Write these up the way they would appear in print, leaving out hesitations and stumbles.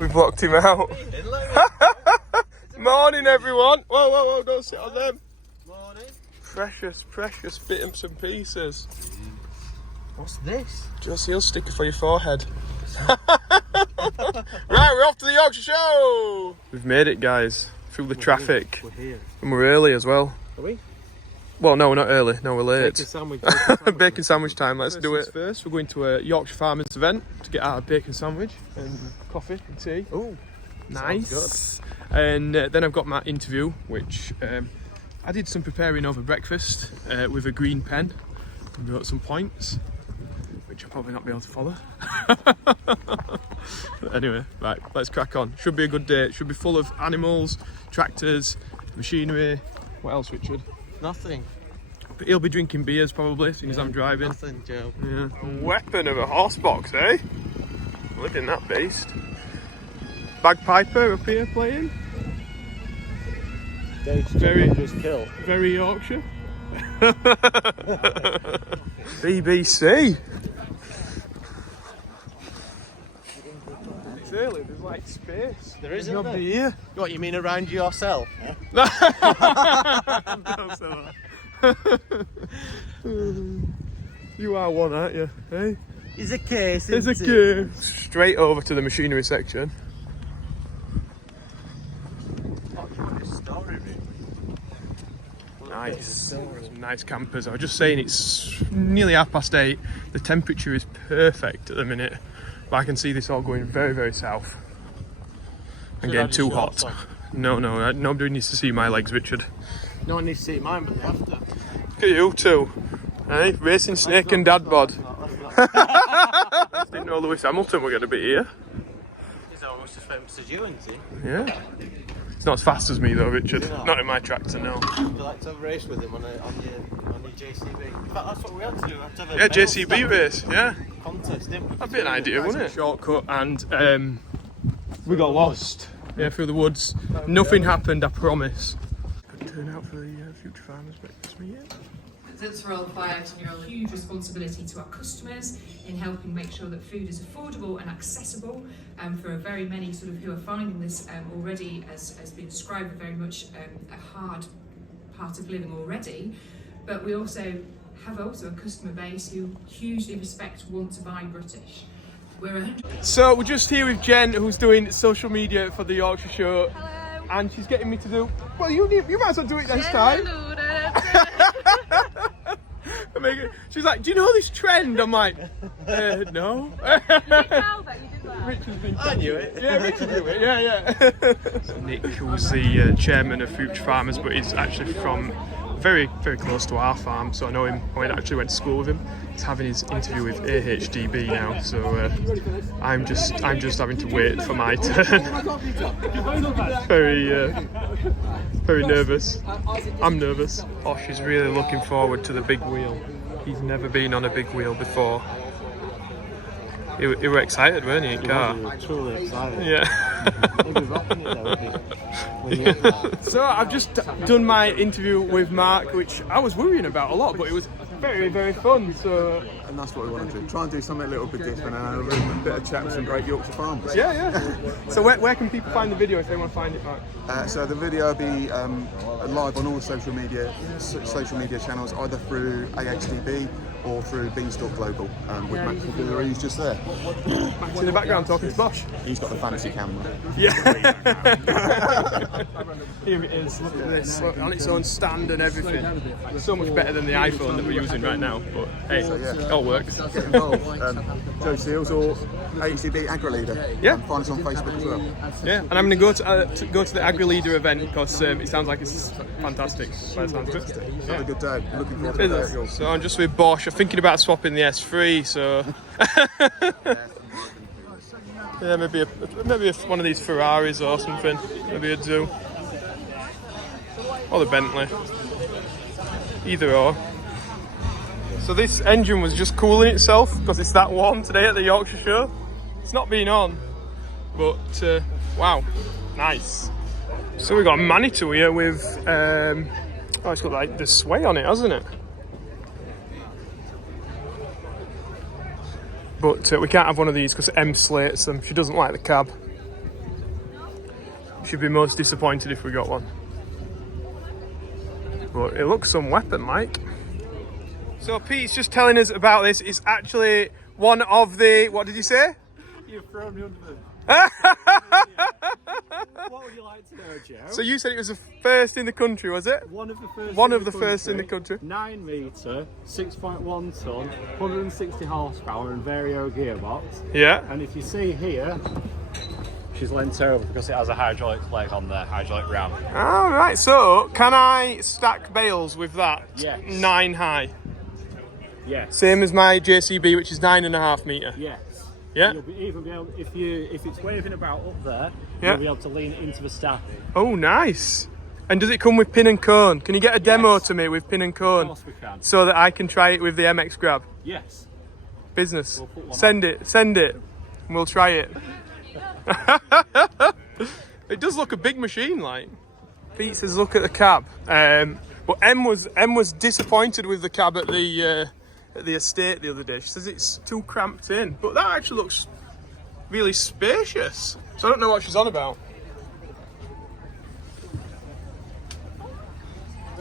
We've locked him out. Morning, everyone. Whoa, whoa, whoa, don't sit on them. Morning. Precious bits and pieces. What's this? Just heel sticker for your forehead. Right, we're off to the Yorkshire Show. We've made it, guys, through the traffic. We're here. And we're early as well. Are we? Well, no, we're not early. No, we're late. Bacon sandwich. Bacon sandwich time. Let's do it. First, we're going to a Yorkshire Farmers event to get our bacon sandwich and coffee and tea. Oh, nice. And then I've got my interview, which I did some preparing over breakfast with a green pen. And wrote some points, which I'll probably not be able to follow. But anyway, right, let's crack on. Should be a good day. It should be full of animals, tractors, machinery. What else, Richard? Nothing. But he'll be drinking beers probably, seeing as I'm driving. Nothing, Joe. Yeah. A weapon of a horse box, eh? Look at that beast. Bagpiper up here playing. Kill. Very Yorkshire. BBC. It's early, there's like space. There isn't. Nobody here. What, you mean around yourself? You are one, aren't you? Hey? It's a case. There's a case. Straight over to the machinery section. Nice. Some nice campers. I was just saying it's nearly 8:30. The temperature is perfect at the minute. But I can see this all going very, very south. And getting too hot. No, nobody needs to see my legs, Richard. No one needs to see mine, but they have to. Look at you two. Hey, racing snake and dad bod. Didn't know Lewis Hamilton were going to be here. He's almost as famous as you, isn't he? Yeah. It's not as fast as me though, Richard. Not in my tractor, no. Would you like to have a race with him on your JCB? In fact, that's what we had to do. We had to have a JCB race, yeah. contest, didn't we? That'd be an idea, wouldn't it? Shortcut and we got lost. Yeah, through the woods. Nothing happened, I promise. Good turnout for the Future Farmers breakfast meeting. That's for all 5-year-old. Huge responsibility to our customers in helping make sure that food is affordable and accessible for very many sort of who are finding this already as being described very much a hard part of living already. But we also have a customer base who hugely want to buy British. So we're just here with Jen, who's doing social media for the Yorkshire Show. Hello. And she's getting me to do, well, you might as well do it next time. She's like, do you know this trend? I'm like, no. Richard's been I knew it. Yeah, Richard knew it, yeah. So Nick, who's the chairman of Future Farmers, but he's actually from very, very close to our farm, so I know him. I actually went to school with him. He's having his interview with AHDB now, so I'm just having to wait for my turn. Very nervous. I'm nervous. Osh is really looking forward to the big wheel. He's never been on a big wheel before. He were excited, weren't he, in car? He was truly excited. Yeah. He'll be rocking it though, won't he? So I've just done my interview with Mark, which I was worrying about a lot, but it was very, very fun. So, and that's what we want to do. Try and do something a little bit different and have a bit of chat with some great Yorkshire farmers. Yeah. So where can people find the video if they want to find it, Mark? So the video will be live on all social media channels, either through AHDB or through Beanstalk Global with Max McGuire, who's just there. Max in the background talking to Bosch. He's got the fancy camera. Yeah. Here it is. Look at this. Look, on its own stand and everything. It's so much better than the iPhone that we're using right now. But hey, it all works. Get involved. Joe Seals or AHDB Agri Leader. Yeah. Find us on Facebook as well. Yeah, and I'm going to go to the Agri Leader event because it sounds like it's fantastic. By the sounds of it. Have a good day. Looking forward to that. So I'm just with Bosch. I'm thinking about swapping the S3, so yeah, maybe one of these Ferraris or something. Maybe a do, or the Bentley. Either or. So this engine was just cooling itself because it's that warm today at the Yorkshire Show. It's not been on, but wow, nice. So we've got a Manitou here with it's got like the sway on it, hasn't it? But we can't have one of these because Em slates them. She doesn't like the cab. Should be most disappointed if we got one. But it looks some weapon like. So Pete's just telling us about this. It's actually one of the, what did you say? You've thrown me under the... What would you like to know, Joe? So you said it was the first in the country, was it? One of the first. One of the first in the country. 9 metre, 6.1 tonne, 160 horsepower and Vario gearbox. Yeah. And if you see here, she's leant over because it has a hydraulic leg on there, hydraulic ram. All right. So can I stack bales with that? Yes. 9 high. Yes. Same as my JCB, which is 9.5 metre. Yes. Yeah. You'll even be able, if it's waving about up there, Yeah. you'll be able to lean it into the stack. Oh, nice. And does it come with pin and cone? Can you get a demo to me with pin and Of cone course we can. so that I can try it with the MX Grab? Yes. Business. We'll put one Send it, and we'll try it. It does look a big machine, like. Pete says, look at the cab. But M was disappointed with the cab at the estate the other day. She says it's too cramped in, but that actually looks really spacious. So I don't know what she's on about.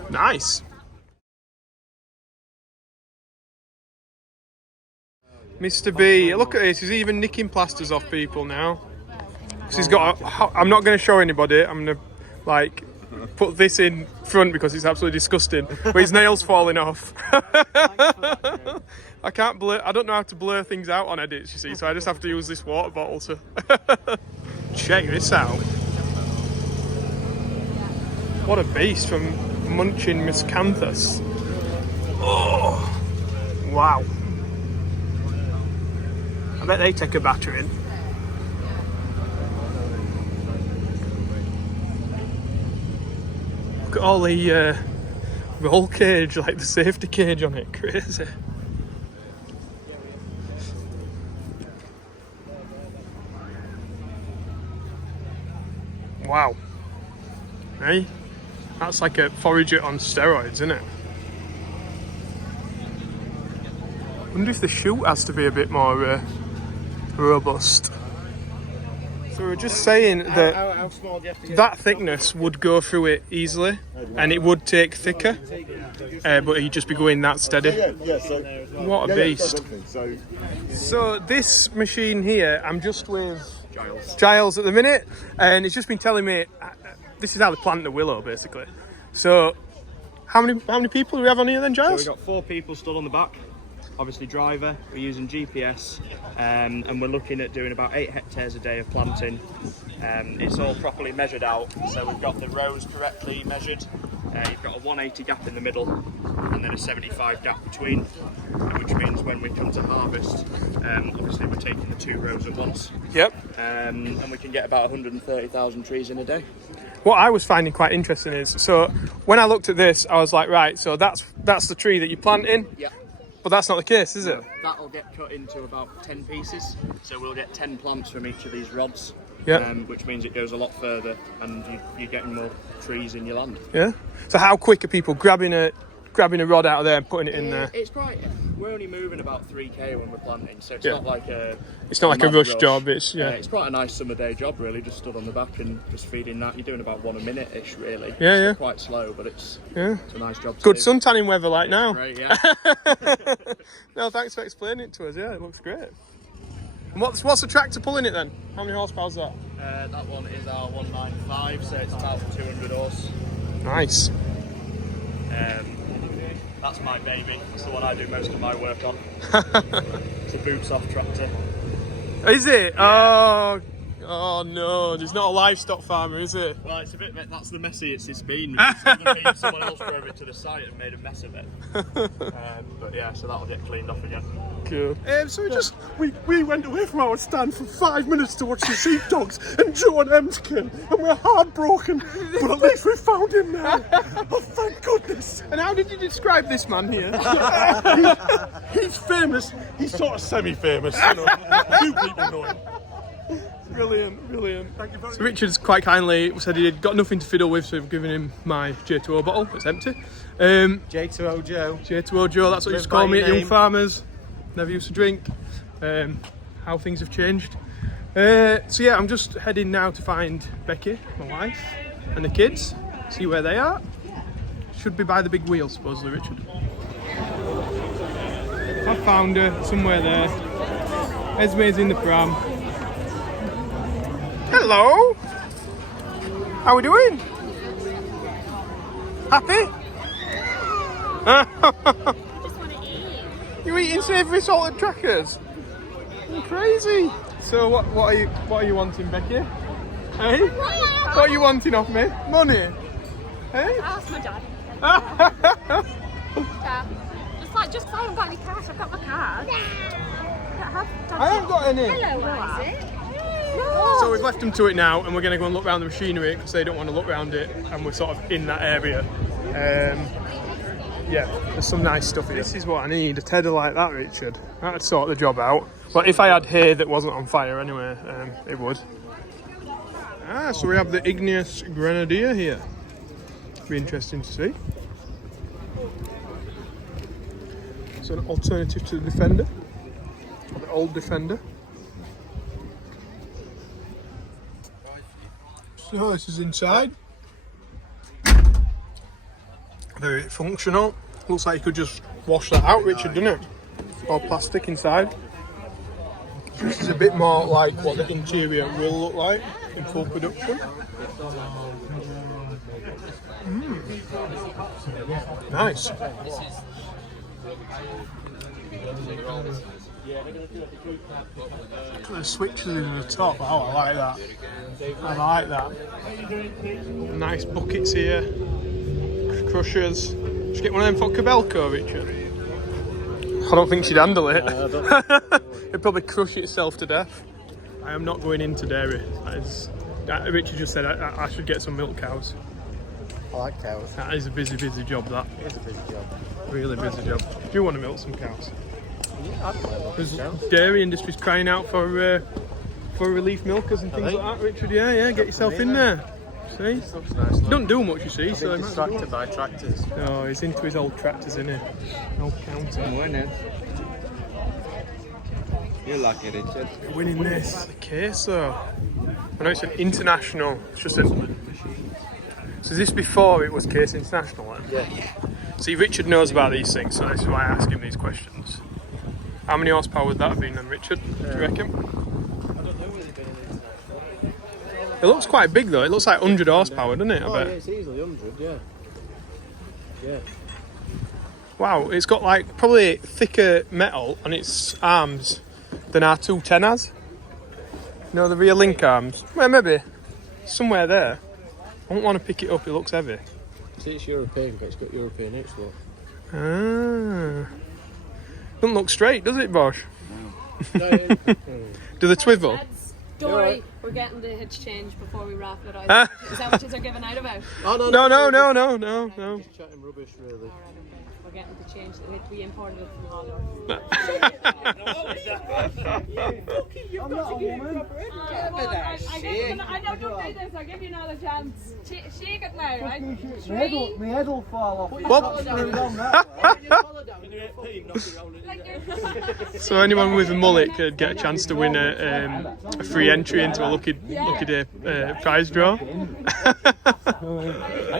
Nice. Mr. B, look at this. He's even nicking plasters off people now. 'Cause he's got. I'm not going to show anybody. I'm going to like put this in front because it's absolutely disgusting. But his nails falling off. I can't blur. I don't know how to blur things out on edits, you see. So I just have to use this water bottle to check this out. What a beast from Munching Miscanthus. Oh, wow. I bet they take a battering. Look at all the roll cage, like the safety cage on it. Crazy. Wow. Hey? That's like a forager on steroids, isn't it? I wonder if the chute has to be a bit more robust. So we were just saying that How small do you have to get? that thickness would go through it easily and it would take thicker, but he'd just be going that steady. What a beast. So this machine here, I'm just with Giles at the minute, and he's just been telling me this is how they plant the willow, basically. So how many people do we have on here then, So Giles? we've got 4 people stood on the back, obviously driver, we're using GPS, and we're looking at doing about 8 hectares a day of planting. It's all properly measured out, so we've got the rows correctly measured. You've got a 180 gap in the middle and then a 75 gap between, which means when we come to harvest, obviously we're taking the 2 rows at once. Yep. And we can get about 130,000 trees in a day. What I was finding quite interesting is, so when I looked at this, I was like, right, so that's the tree that you're planting, Yeah. but that's not the case, is it? That'll get cut into about 10 pieces, so we'll get 10 plants from each of these rods, Yeah. which means it goes a lot further and you're getting more trees in your land. Yeah. So how quick are people grabbing a rod out of there and putting it in there? It's quite. We're only moving about 3k when we're planting, so it's Yeah. not like a. It's not like a mad rush job. It's It's quite a nice summer day job, really. Just stood on the back and just feeding that. You're doing about 1 a minute ish, really. Yeah, It's yeah. quite slow, but it's yeah. a nice job. Good to do. sun tanning weather like now. Great, yeah. No, thanks for explaining it to us. Yeah, it looks great. And what's the tractor pulling it then? How many horsepower is that? That one is our 195, so it's about 200 horse. Nice. That's my baby. That's the one I do most of my work on. It's a boots off tractor. Is it? Yeah. Oh no, there's not a livestock farmer, is it? Well, it's a bit. That's the messiest it's been. Someone else drove it to the site and made a mess of it. But yeah, so that'll get cleaned off again. Cool. So we went away from our stand for 5 minutes to watch the sheepdogs and Joe and Emskin, and we're heartbroken, but at least we found him now. Oh, thank goodness. And how did you describe this man here? He's famous. He's sort of semi-famous, you know. Few people know him. Brilliant. Thank you very So Richard's quite kindly said he had got nothing to fiddle with, so we've given him my J2O bottle. It's empty. J2O Joe. J2O Joe, that's what you used to call me at Young Farmers. Never used to drink. How things have changed. So yeah, I'm just heading now to find Becky, my wife, and the kids, see where they are. Should be by the big wheel, supposedly, Richard. I found her somewhere there. Esme's in the pram. Hello! How we doing? Happy? You eating savoury salted crackers? You're crazy. So what are you wanting, Becky? Hey? What are you wanting off me? Money? Hey? Ask my dad. Just I haven't got any cash. I've got my card. I haven't got any. Hello, Isaac. So we've left them to it now, and we're going to go and look around the machinery because they don't want to look around it, and we're sort of in that area. Yeah, there's some nice stuff here. This is what I need, a tedder like that, Richard. That'd sort the job out. But if I had hay that wasn't on fire anyway, it would. Ah, so we have the Igneous Grenadier here. Be interesting to see. It's an alternative to the Defender, or the old Defender. So this is inside. Very functional. Looks like you could just wash that out, Richard, doesn't it? All plastic inside. This is a bit more like what the interior will look like in full production. Nice. Look at the switches in the top. Oh, I like that. I like that. Nice buckets here. Crushers. Should get one of them for Cabelco, Richard? I don't think she'd handle it. It'd probably crush itself to death. I am not going into dairy. Richard just said I should get some milk cows. I like cows. That is a busy job, that. It is a busy job. Really busy job. Do you want to milk some cows? Yeah, I'd like There's cows. dairy industry's crying out for relief milkers and things like that, Richard. Yeah, get yourself in there. See? This looks nice. Don't do much, you see. So Distracted by tractors. oh, he's into his old tractors, isn't he? Old counter. Winning. You're lucky, Richard. Winning this. The case, though. I know it's an international. It's just an. So is this before it was Case International then? Yeah. See, Richard knows about these things, so this is why I ask him these questions. How many horsepower would that have been then, Richard? Do you reckon? It looks quite big though. It looks like 100 horsepower, doesn't it? I bet. Yeah, it's easily 100, yeah. Yeah. Wow, it's got like probably thicker metal on its arms than our 210 has. No, the rear link arms. Well, maybe somewhere there. I don't want to pick it up. It looks heavy. See, it's European, but it's got European hitch, look. Ah, doesn't look straight, does it, Bosch? No. Do they swivel? Lads, don't worry, we're getting the hitch change before we wrap it out. Is that what you're giving out about? Oh, No. Just chatting rubbish, really. We're getting the change that we imported it from Holland. I'm not a woman. I know, don't do this. I'll give you another chance. Shake it now, right? My head will fall off. So anyone with a mullet could get a chance to win a free entry into a lucky day prize draw. I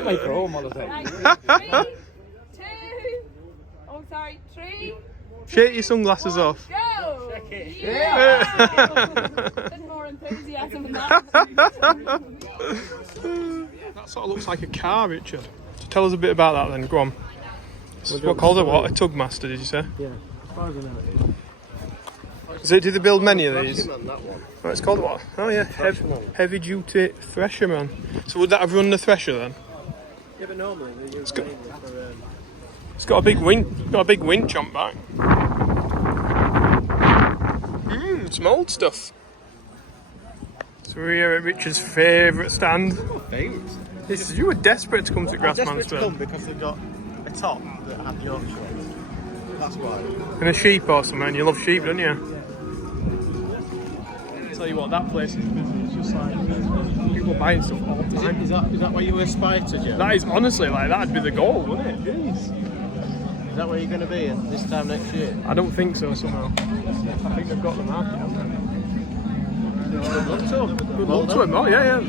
might throw him on the thing. 3. Shake your sunglasses off. Go! Yeah! Bit more enthusiasm than that. That sort of looks like a car, Richard. So tell us a bit about that then. Go on. What called it? What? A Tugmaster, did you say? Yeah, as far as I know it is. Do they build many of these? That one. Oh, it's called what? Oh yeah, heavy duty thresher, man. So would that have run the thresher then? Yeah, but normally they use got- mainly for... It's got a big winch on back. Some old stuff. So we're here at Richard's favourite stand. Favourites? You were desperate to come to Grassman's to come because they've got a top that had Yorkshire. That's why. And a sheep or something. You love sheep, don't you? I'll tell you what, that place is busy. It's just like people buying stuff all the time. Is that where you aspire to, Joe? That is honestly like that'd be the goal, wouldn't it? Jeez. Is that where you're going to be in this time next year? I don't think so somehow. I think they've got the market, haven't they? Good luck to him. Oh yeah.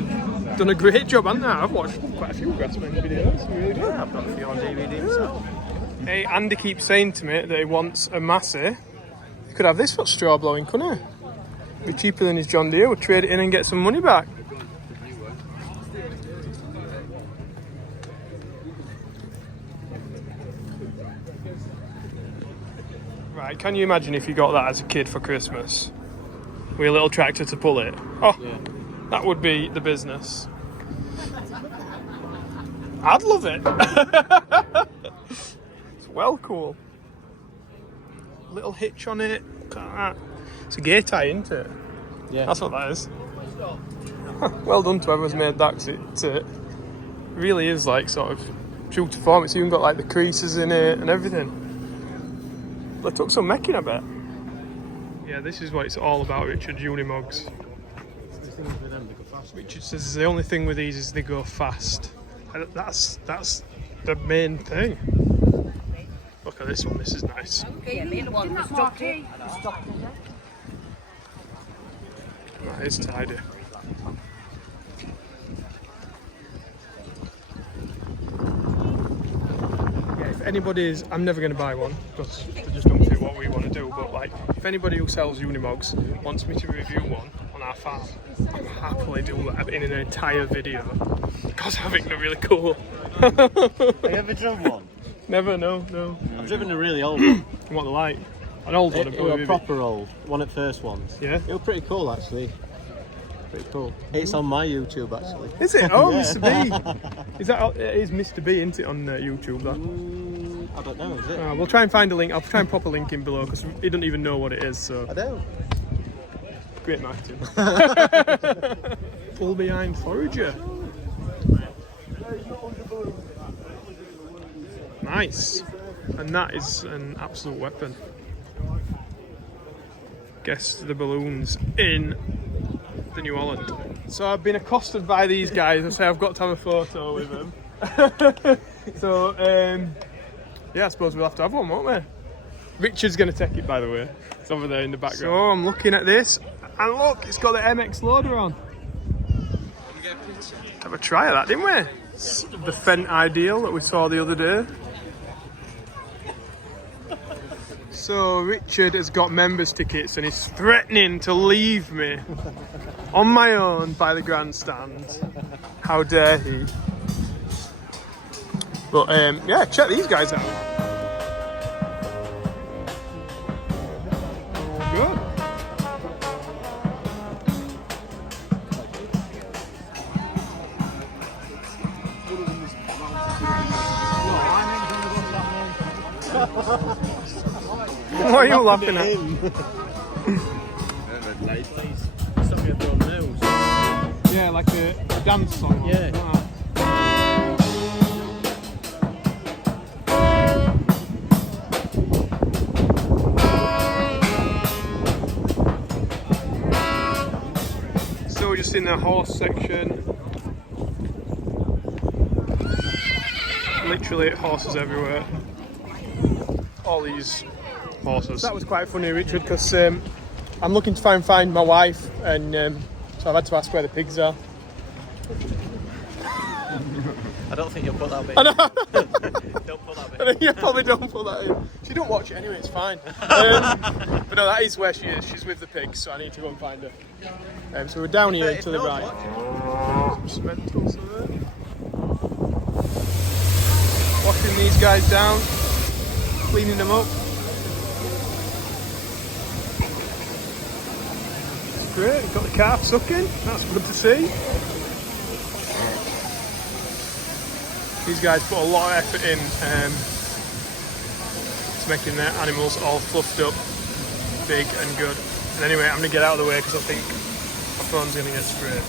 Done a great job, haven't they? I've watched quite a few Grassmen videos. Really good. I've got a few on DVD myself. Hey, Andy keeps saying to me that he wants a Massey. He could have this for straw blowing, couldn't he? Be cheaper than his John Deere. We'll trade it in and get some money back. Right, can you imagine if you got that as a kid for Christmas? With a little tractor to pull it? Oh, yeah. That would be the business. I'd love it. It's well cool. Little hitch on it. Look at that. It's a gear tie, isn't it? Yeah. That's what that is. Well done to whoever's made that, 'cause it really is like sort of true to form. It's even got like the creases in it and everything. They took some making, I bet. Yeah, this is what it's all about, Richard, Unimogs. Richard says the only thing with these is they go fast. That's the main thing. Look at this one, this is nice. That is tidy. Yeah, if anybody's, I'm never going to buy one because they just don't fit what we want to do, but like, if anybody who sells Unimogs wants me to review one on our farm, I'll happily do that in an entire video because I think they're really cool. Have you ever driven one? Never, no. I've driven a really old one. What they're like? An old one? It was a proper old, one of the first ones. Yeah? It was pretty cool actually. Pretty cool. It's on my YouTube actually. Is it? Oh, Yeah. Mr. B. Is that? It is Mr. B, isn't it, on YouTube? That. I don't know, is it? We'll try and find a link. I'll try and pop a link in below because he doesn't even know what it is. So I don't. great marketing. Full behind forager. Nice. And that is an absolute weapon. Guess the balloons in the New Holland. So I've been accosted by these guys and say I've got to have a photo with them. So yeah, I suppose we'll have to have one, won't we? Richard's going to take it, by the way. It's over there in the background. So I'm looking at this and look, it's got the MX loader on. Have a try at that, didn't we? It's the Fendt Ideal that we saw the other day. So Richard has got members tickets and he's threatening to leave me on my own by the grandstand. How dare he? But yeah, check these guys out. Good. What are you laughing at? Yeah, like a dance song. Yeah. So we're just in the horse section. Literally horses everywhere. All these horses. That was quite funny, Richard, because I'm looking to try and find my wife, and so I've had to ask where the pigs are. I don't think you'll put that bit I know. Don't put that bit You probably don't put that in. She don't watch it anyway, it's fine. But no, that is where she is. She's with the pigs, so I need to go and find her. So we're down here to the right. Some cementals there. Washing these guys down, cleaning them up. It's great, got the calf sucking, that's good to see. These guys put a lot of effort in to making their animals all fluffed up, big and good. And anyway, I'm going to get out of the way because I think my phone's going to get sprayed.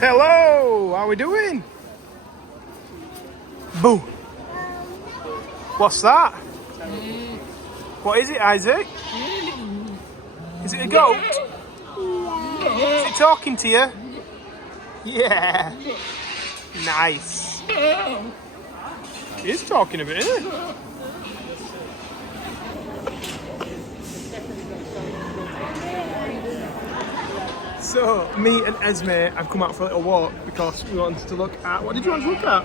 Hello, how are we doing? Boo. What's that? What is it, Isaac? Is it a goat? Is it talking to you? Yeah. Nice. He is talking a bit, isn't he? So, me and Esme have come out for a little walk because we wanted to look at... What did you want to look at?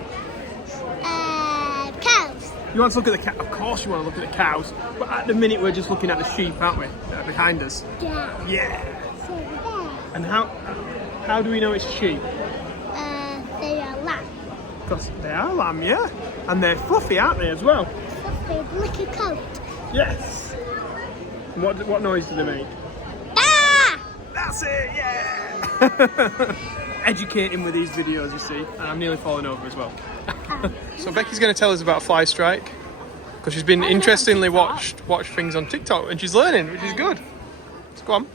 Cows. You want to look at the cow? Of course you want to look at the cows. But at the minute we're just looking at the sheep, aren't we? Behind us. Yeah. Yeah. So there. And how do we know it's sheep? They are lamb. Because they are lamb, yeah. And they're fluffy, aren't they, as well? Fluffy, like a coat. Yes. What noise do they make? Ah! That's it, yeah! Educating with these videos, you see. And I'm nearly falling over as well. So Becky's going to tell us about fly strike. Because she's been interestingly watched things on TikTok. And she's learning, which is good. So go on.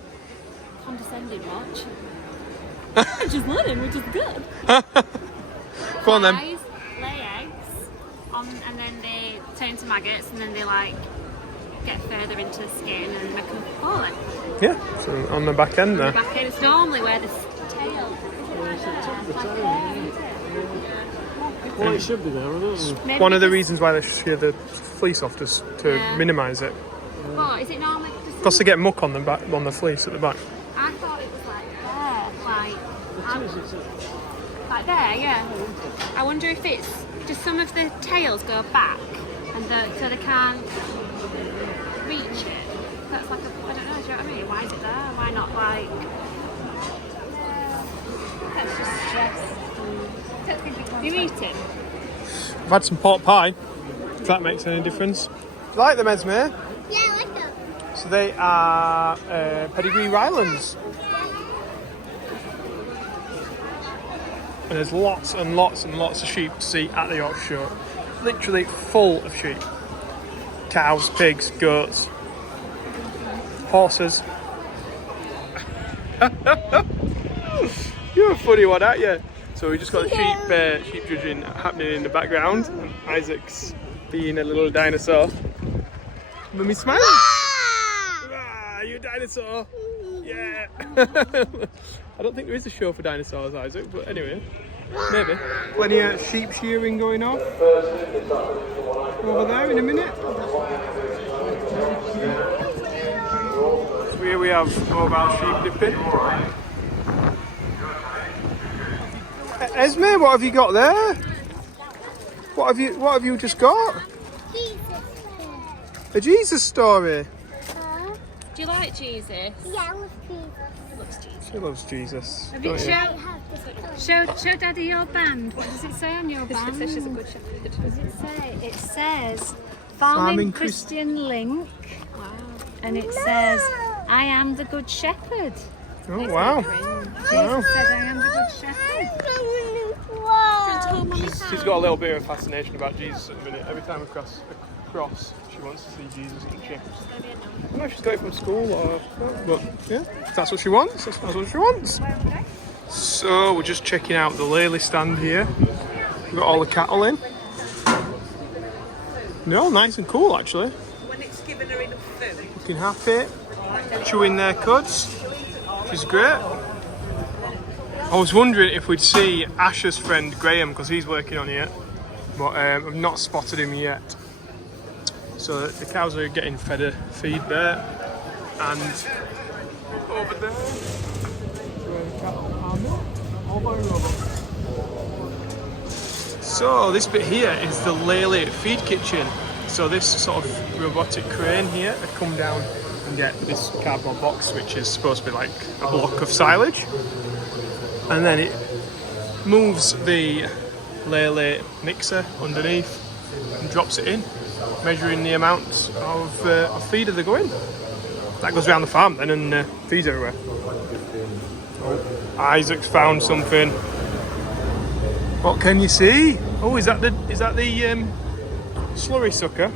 Condescending watch. She's learning, which is good. Go on then. Flies lay eggs, and then they turn to maggots, and then they like get further into the skin and make them fall. Yeah, so on the back end there. The back end, it's normally where the tail. Well, it should be there, isn't it? One of the reasons why they shear the fleece off is to minimise it. What is it normally? Because they get muck on the back, on the fleece at the back. I thought it was like there, yeah. I wonder if it's just some of the tails go back, and so they can't reach it. That's like I don't know. Do you know what I mean? Why is it there? Why not like? That's just stress. You eat it? I've had some pork pie. If that makes any difference. Do you like them, Esme? Yeah, I like them. So they are pedigree Rylands. And there's lots and lots and lots of sheep to see at the Yorkshire Show. Literally full of sheep. Cows, pigs, goats, horses. You're a funny one, aren't you? So we just got sheep judging happening in the background. And Isaac's being a little dinosaur. Mummy smile. Ah, you a dinosaur. Yeah. I don't think there is a show for dinosaurs, Isaac, but anyway, maybe. Plenty of sheep shearing going on over there in a minute. So here we have mobile sheep dipping. Esme, what have you got there? What have you just got? A Jesus story. Do you like Jesus? Yeah, I love Jesus. She loves Jesus. Have you show Daddy your band. What does it say on your band? It says she's a good shepherd. What does it say? It says Farming Christian Link. Wow. And it says I am the good shepherd. Oh wow. Jesus said I am the good shepherd. She's got a little bit of a fascination about Jesus at the minute. Every time we cross a cross, she wants to see Jesus, doesn't she? I don't know if she's got it from school or what, but yeah, if that's what she wants. That's what she wants. So we're just checking out the Lely stand here. We've got all the cattle in. They're all nice and cool actually. When it's given her enough food. Looking happy, chewing their cuds, which is great. I was wondering if we'd see Ash's friend Graham because he's working on here, but I've not spotted him yet. So the cows are getting fed a feed there, and over there, where the cattle are not, all by robot. So this bit here is the Lely feed kitchen. So this sort of robotic crane here would come down and get this cardboard box, which is supposed to be like a block of silage. And then it moves the Lely mixer underneath and drops it in, measuring the amount of feeder they're going. That goes around the farm then and feeds everywhere. Oh, Isaac's found something. What can you see? Oh, is that the slurry sucker?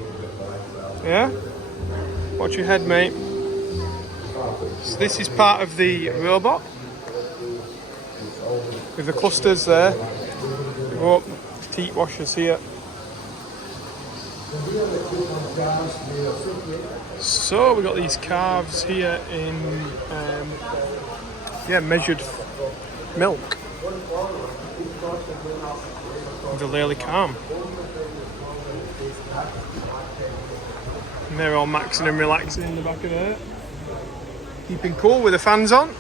Yeah? Watch your head, mate. So this is part of the robot. With the clusters there. Oh, teat washers here. So we've got these calves here in measured milk. With the Lely calm. And they're all maxing and relaxing in the back of there. Keeping cool with the fans on.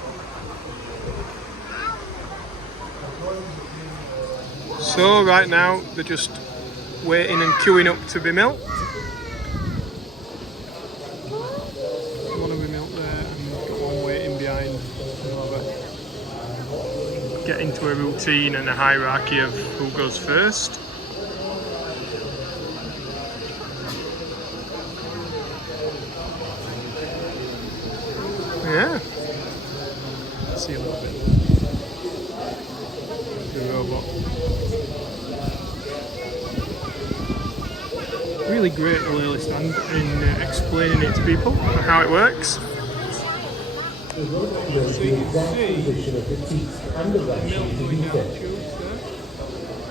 So right now they're just waiting and queuing up to be milked. One will be milked there and we've got one waiting behind. We'll get into a routine and a hierarchy of who goes first. Yeah. Let's see a little bit. The robot. Really great, the Lily stand, in explaining it to people how it works. So you can see the milk going down the tubes there.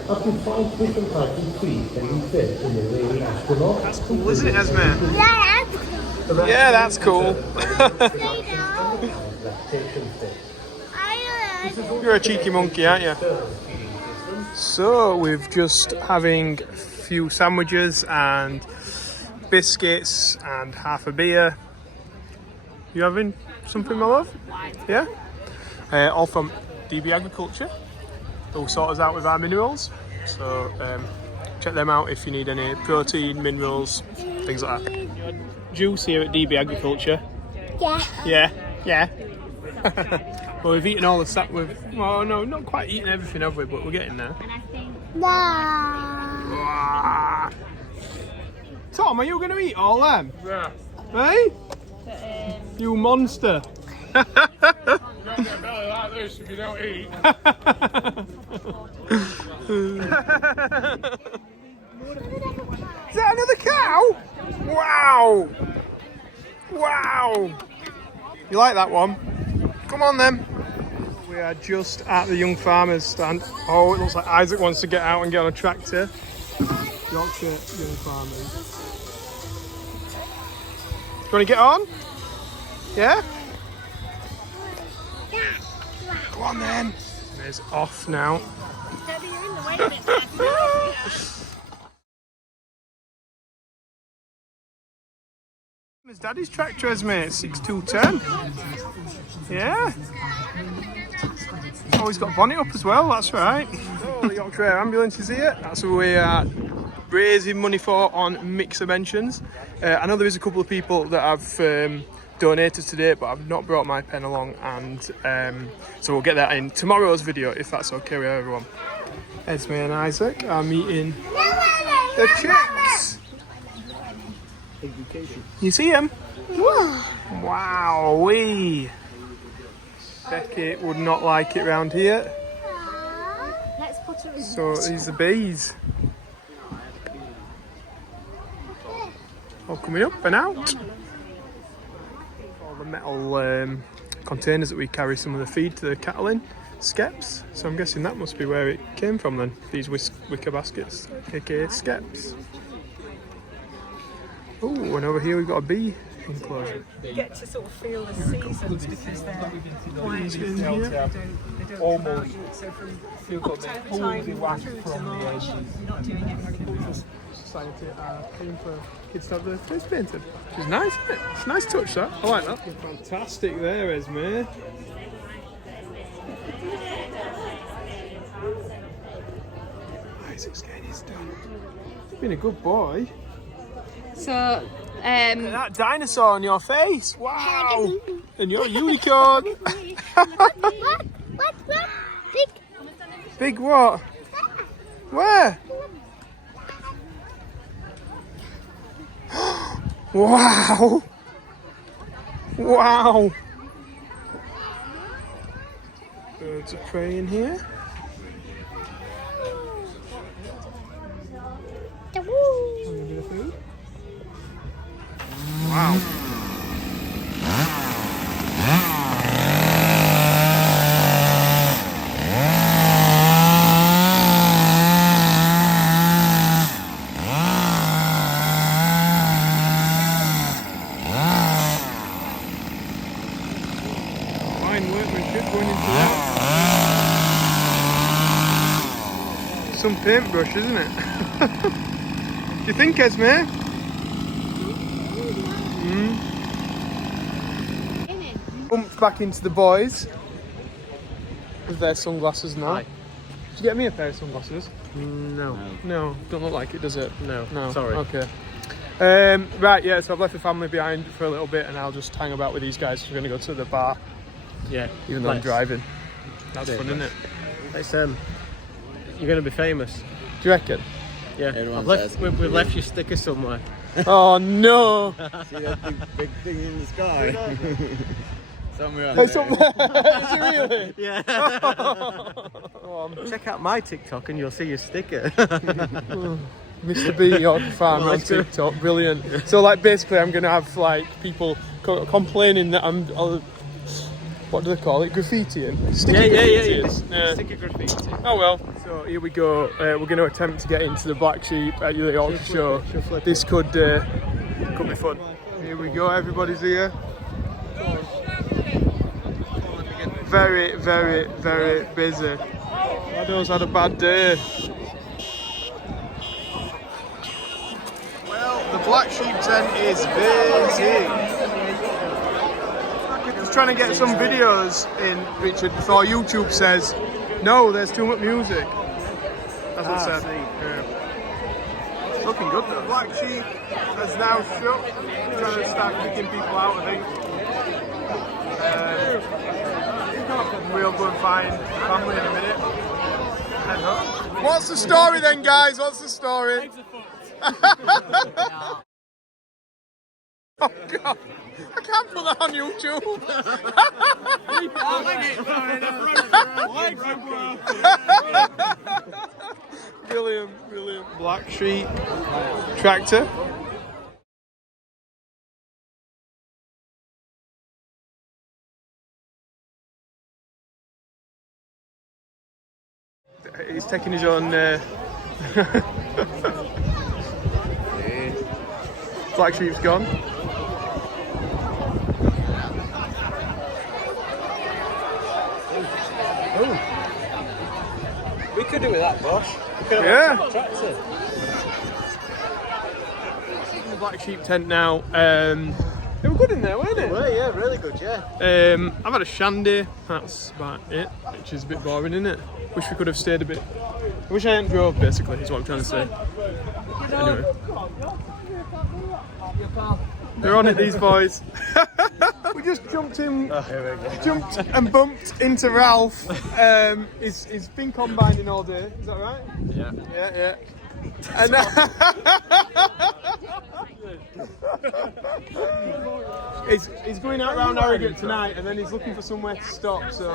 Up to 5 different types of feed can be fed in the Lily astronaut. That's cool, isn't it, Esme? Yeah, Yeah, that's that's cool. cool. You're a cheeky monkey, aren't you? So we've just having a few sandwiches and biscuits and half a beer. You having something, my love? Yeah? All from DB Agriculture. They'll sort us out with our minerals. So check them out if you need any protein, minerals, things like that. Juice here at DB Agriculture. Yeah. Yeah, yeah. Well, we've eaten all the stuff. Well, no, not quite eaten everything, have we? But we're getting there. Nah. Tom, are you going to eat all them? Yeah. Hey? You monster. You don't get a belly like this if you don't eat. Is that another cow? Wow. Wow. You like that one? Come on then. We are just at the Young Farmers stand. Oh, it looks like Isaac wants to get out and get on a tractor. Yorkshire Young Farmers. You want to get on? Yeah? Go on then. It's off now. His daddy's tractor, Esme, it's 6210. Yeah. Oh, he's got bonnet up as well, that's right. Oh, the Yorkshire Air Ambulance is here. That's what we are raising money for on Mixer Mentions. I know there is a couple of people that have donated today, but I've not brought my pen along, and so we'll get that in tomorrow's video if that's okay with everyone. Esme and Isaac are meeting the chicks. You see him? Wow, wee. Becky would not like it round here. Let's put her in. So these are the bees. All coming up and out. All the metal containers that we carry some of the feed to the cattle in. Skeps. So I'm guessing that must be where it came from then. These wicker baskets, aka skeps. Oh, and over here we've got a bee enclosure. You get to sort of feel the seasons because they're Bees in here. almost feel got the palsy wax from the edges. You're not doing anything. Society are paying for kids to have their face painted. Which is nice, isn't it? It's a nice touch, that. I like that. Fantastic there, Esme. Isaac's getting his done. You've been a good boy. So, Look at that dinosaur on your face. Wow. And your unicorn. What? Big. Big what? Where? Wow. Wow. Birds of prey in here. Wow. Fine workmanship going into that. Some paintbrush, isn't it? Do you think, Esme? Bumped back into the boys with their sunglasses now. you get me a pair of sunglasses? No. No, don't look like it, does it? No. No. Sorry. Okay. Right, yeah, so I've left the family behind for a little bit and I'll just hang about with these guys. We're going to go to the bar. Yeah. Even though I'm driving. That's fun, isn't it? It's, you're going to be famous. Do you reckon? Yeah. We've left your sticker somewhere. Oh no! See that big thing in the sky? Somewhere on Is there. it really? Yeah. Check out my TikTok and you'll see your sticker. Mr. B, Yorkshire Farmer on TikTok, brilliant. So like basically I'm going to have like people complaining that I'm, what do they call it, graffitiing? Sticker graffiti. Oh well, so here we go. We're going to attempt to get into the Black Sheep at the Yorkshire Show. This could be fun. Here we go, everybody's here. Very, very, very busy. Lado's had a bad day. Well, the Black Sheep tent is busy. Just trying to get some videos in, Richard, before YouTube says, no, there's too much music. That's what it said. Yeah. It's looking good though. Black Sheep has now shut. Trying to start kicking people out, I think. We'll go and find family in a minute. What's the story then, guys? What's the story? Oh God, I can't put that on YouTube. Brilliant, brilliant. Black Sheep tractor. He's taking his own Black Sheep's gone. We could do with that, Bosh. Yeah. The Black Sheep tent now. They were good in there, weren't they? Well, yeah, really good, yeah. I've had a shandy, that's about it, which is a bit boring, isn't it? Wish we could have stayed a bit. I wish I hadn't drove, basically, is what I'm trying to say. Anyway. They're on it, these boys. We just jumped in, jumped and bumped into Ralph. He's been combining all day, is that right? Yeah. Yeah. And he's going out round Harrogate tonight, and then he's looking for somewhere to stop. So,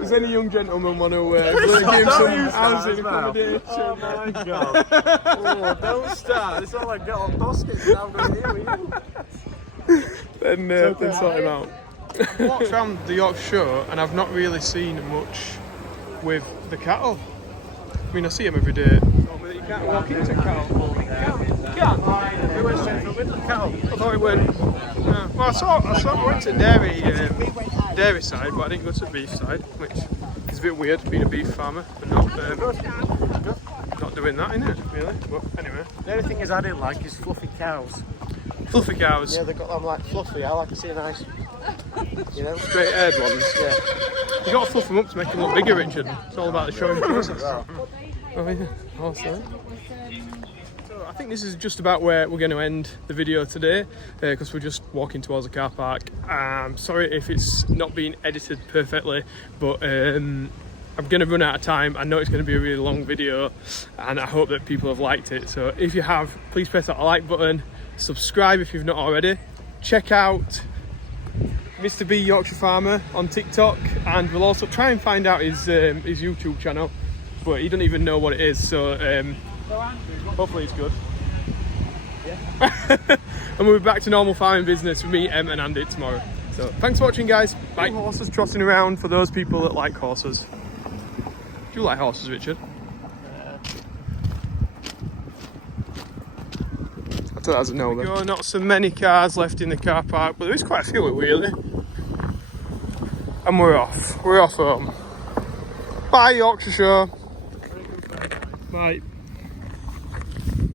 if any young gentlemen want to give him some housing accommodation, oh my God! Oh, don't start. It's all I got on baskets now. I'm going here with you. Then sort him out. I've walked around the Yorkshire Show and I've not really seen much with the cattle. I mean, I see them every day. But you can't walk into cattle. You can't. Who went straight from the cattle? I thought it went. Well, I went to dairy side, but I didn't go to the beef side, which is a bit weird being a beef farmer, but not doing that, innit? Really. But anyway. The only thing I didn't like is fluffy cows. Fluffy cows. Yeah, they've got them like fluffy. I like to see a nice, straight haired ones. Yeah. You got to fluff them up to make them look bigger, Richard. It's all about the showing process. Oh yeah, awesome. So I think this is just about where we're going to end the video today, because we're just walking towards the car park. I'm sorry if it's not being edited perfectly, but I'm going to run out of time. I know it's going to be a really long video, and I hope that people have liked it. So if you have, please press that like button, subscribe if you've not already. Check out Mr. B Yorkshire Farmer on TikTok, and we'll also try and find out his YouTube channel, but he doesn't even know what it is, so hopefully it's good. Yeah. And we'll be back to normal farming business with me, Em and Andy tomorrow. So thanks for watching, guys. Bye. Horses trotting around for those people that like horses. Do you like horses, Richard? I thought that was a no then. Not so many cars left in the car park, but there is quite a few really. And we're off. We're off home. Bye, Yorkshire Show. Bye.